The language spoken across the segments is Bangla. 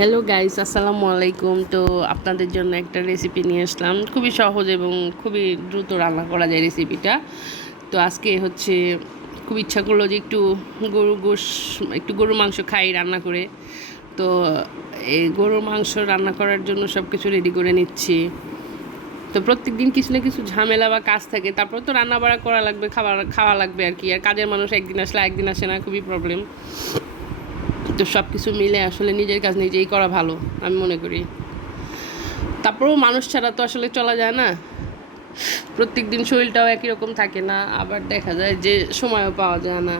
হ্যালো গাইস আসসালামু আলাইকুম তো আপনাদের জন্য একটা রেসিপি নিয়ে আসলাম। খুবই সহজ এবং খুবই দ্রুত রান্না করা যায় রেসিপিটা তো আজকে হচ্ছে খুব ইচ্ছা করল যে একটু গরু গোশ, একটু গরু মাংস খাই রান্না করে। তো এই গরুর মাংস রান্না করার জন্য সব কিছু রেডি করে নিচ্ছি। তো প্রত্যেক দিন কিছু না কিছু ঝামেলা বা কাজ থাকে, তারপর তো রান্না বাড়া করা লাগবে, খাবার, খাওয়া লাগবে আর কি। আর কাজের মানুষ একদিন আসলে একদিন আসে না, খুবই প্রবলেম তো সব কিছু মিলে আসলে নিজের কাজ নিজেই করা ভালো, আমি মনে করি। তারপরেও মানুষ ছাড়া তো আসলে চলা যায় না। প্রত্যেক দিন শরীরটাও একই রকম থাকে না, আবার দেখা যায় যে সময়ও পাওয়া যায় না।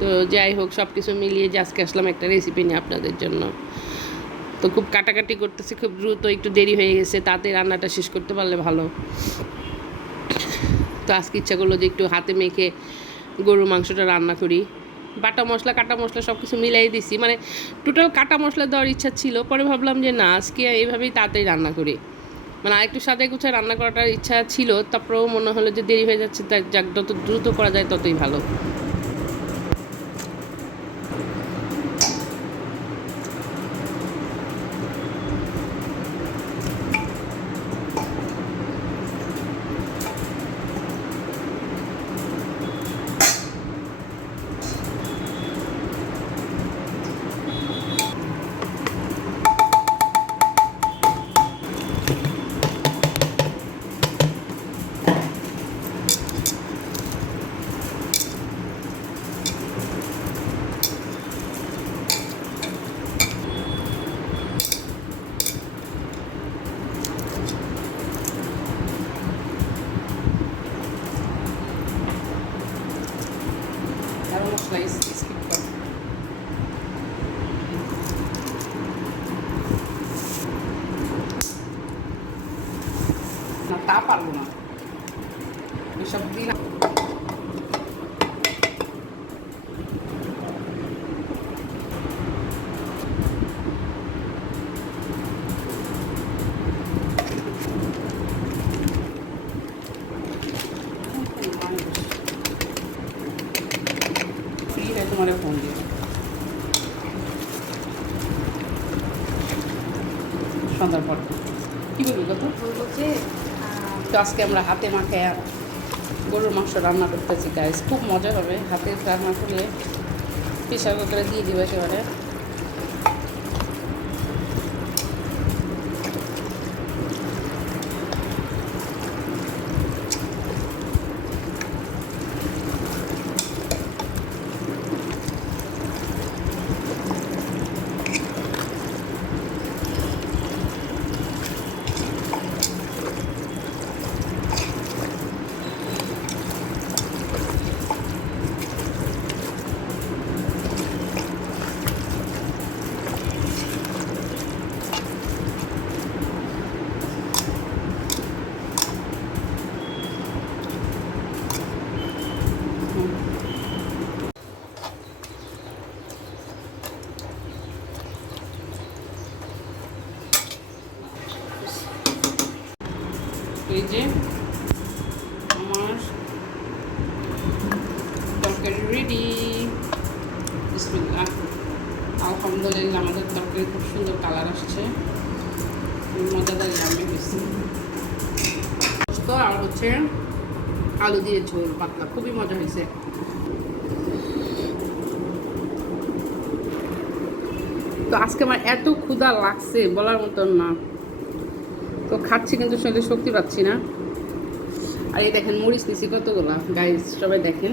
তো যাই হোক সব কিছু মিলিয়ে যে আজকে আসলাম একটা রেসিপি নিয়ে আপনাদের জন্য। তো খুব কাটাকাটি করতেছি, খুব দ্রুত একটু দেরি হয়ে গেছে, তাতে রান্নাটা শেষ করতে পারলে ভালো। তো আজকে ইচ্ছা করল যে একটু হাতে মেখে গরুর মাংসটা রান্না করি। বাটা মশলা, কাটা মশলা সব কিছু মিলাই দিছি। মানে টোটাল কাটা মশলা দেওয়ার ইচ্ছা ছিল, পরে ভাবলাম যে না, আজকে এইভাবেই তাড়াতাড়ি রান্না করি। মানে আরেকটু সাদা গুছায় রান্না করাটার ইচ্ছা ছিল, তারপরেও মনে হলো যে দেরি হয়ে যাচ্ছে যাক, যত দ্রুত করা যায় ততই ভালো। গরম মশলা স্কিপ কর না তা পারব না এসব দিন ফ্রি হয়ে তোমার ফোন দিয়ে সন্ধ্যার পর। কী বলবি কত তো আজকে আমরা হাতে মাখায় গরুর মাংস রান্না করতেছি গাইস খুব মজা হবে হাতে রান্না করলে। প্রেশার কুকারে দিয়ে দিব একেবারে। এই যে আমার তরকারি রেডি বিসমিল্লাহ। আলহামদুলিল্লাহ, আমাদের তরকারি খুব সুন্দর কালার আসছে। মজাদার আমি বেশি আর হচ্ছে আলু দিয়ে ঝোল, পাতলা, খুবই মজা হয়েছে। তো আজকে আমার এত ক্ষুধা লাগছে, বলার মতন না। তো খাচ্ছি কিন্তু শরীরে শক্তি পাচ্ছি না। আর এই দেখেন মরিচ নিছি কতগুলো? গাইজ সবাই দেখেন।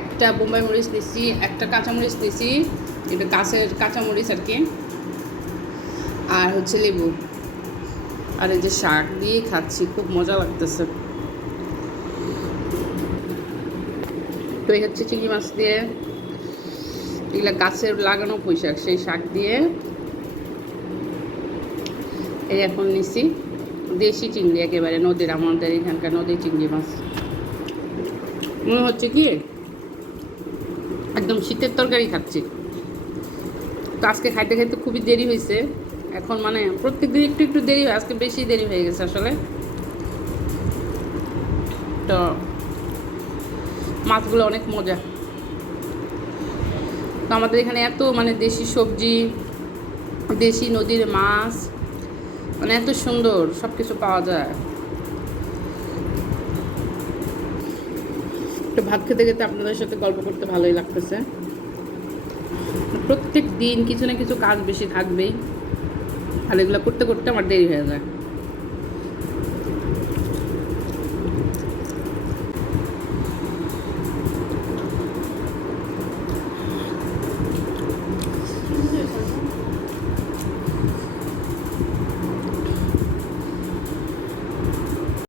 একটা বোম্বাই মরিচ নিছি, একটা কাঁচা মরিচ নিছি, এটা গাছের কাঁচা মরিচ আর কি। আর হচ্ছে লেবু। আর এই যে শাক দিয়ে খাচ্ছি, খুব মজা লাগতেছে। তো এই হচ্ছে চিংড়ি মাছ দিয়ে, এগুলা গাছের লাগানো পুঁই শাক সেই শাক দিয়ে। এই এখন নিছি। দেশি চিংড়ি একেবারে, নদীর আমাদের এখানকার নদীর চিংড়ি মাছ। মনে হচ্ছে কি, একদম শীতের তরকারি খাচ্ছি। তো আজকে খাইতে খাইতে খুবই দেরি হয়েছে এখন মানে প্রত্যেক দিন একটু একটু দেরি হয়, আজকে বেশি দেরি হয়ে গেছে আসলে। তো মাছগুলো অনেক মজা। তো আমাদের এখানে এত মানে দেশি সবজি, দেশি নদীর মাছ মানে এত সুন্দর সব কিছু পাওয়া যায়। একটু ভাত খেতে খেতে আপনাদের সাথে গল্প করতে ভালোই লাগতেছে। প্রত্যেক দিন কিছু না কিছু কাজ বেশি থাকবেই, আর এগুলো করতে করতে আমার দেরি হয়ে যায়।